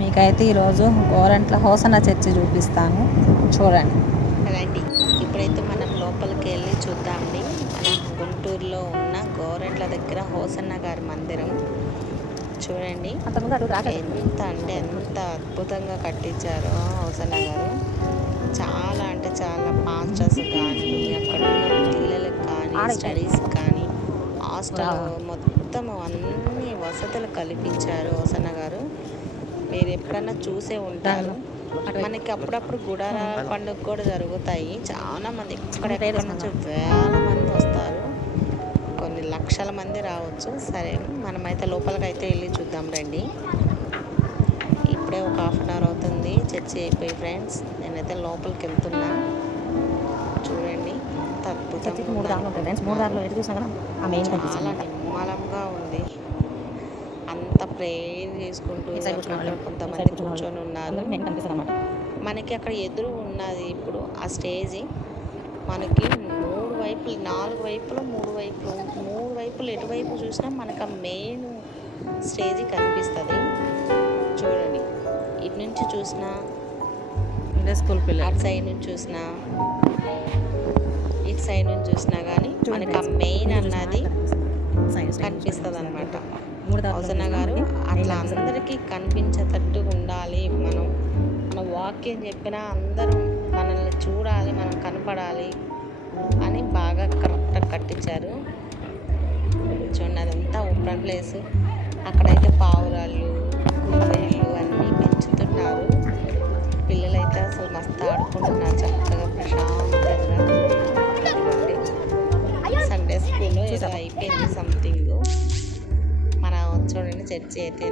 మీకైతే ఈరోజు Gorantla hosanna church చూపిస్తాను, చూడండి. రండి, ఇప్పుడైతే మనం లోపలికి వెళ్ళి చూద్దామండి. మన గుంటూరులో ఉన్న గోరంట్ల దగ్గర హోసన్న గారి మందిరం చూడండి. ఎంత అంటే ఎంత అద్భుతంగా కట్టించారో హోసన్న గారు. చాలా అంటే చాలా పాస్టర్స్ కానీ, అక్కడ ఉన్న పిల్లలకు కానీ, స్టడీస్ కానీ, హాస్టల్ మొత్తం అన్ని వసతులు కల్పించారు హోసన్న గారు. మీరు ఎప్పుడన్నా చూసే ఉంటారు. మనకి అప్పుడప్పుడు గుడార పండుగ కూడా జరుగుతాయి. చాలా మంది ఎక్కడెక్కడ నుంచి వేల మంది వస్తారు, కొన్ని లక్షల మంది రావచ్చు. సరే, మనమైతే లోపలికైతే వెళ్ళి చూద్దాం రండి. ఇప్పుడే ఒక హాఫ్ అన్ అవర్ అవుతుంది చర్చి అయిపోయి ఫ్రెండ్స్. నేనైతే లోపలికి వెళ్తున్నా. చూడండి ఎంత అద్భుతంగా, చాలా నిమ్మలంగా ఉంది. అంత ప్రేయర్ చేసుకుంటూ కొంతమంది కూర్చొని ఉన్నారు. మనకి అక్కడ ఎదురు ఉన్నది ఇప్పుడు ఆ స్టేజి. మనకి నాలుగు వైపులు మూడు వైపులు ఎటువైపు చూసినా మనకు ఆ మెయిన్ స్టేజి కనిపిస్తుంది. చూడండి, ఇటు నుంచి చూసినా, స్కూల్ పిల్లలు అటు సైడ్ నుంచి చూసినా, ఇటు సైడ్ నుంచి చూసినా కానీ మనకి ఆ మెయిన్ అన్నది కనిపిస్తుంది అనమాట. హోసన్న గారు అట్లా అందరికీ కనిపించేటట్టుగా ఉండాలి. మన వాక్యం చెప్పినా అందరూ మనల్ని చూడాలి, మనం కనపడాలి అని బాగా కరెక్ట్గా కట్టించారు. చూడండి, అదంతా ఓపెన్ ప్లేస్. అక్కడైతే పావురాళ్ళు, కుందేళ్ళు అన్నీ పెంచుతున్నారు. పిల్లలైతే అసలు మస్తు ఆడుకుంటున్నారు చక్కగా ప్రశాంతంగా. సండే స్కూల్లో ఏదో అయిపోయింది సంథింగ్. మన చూడండి చర్చి అయితే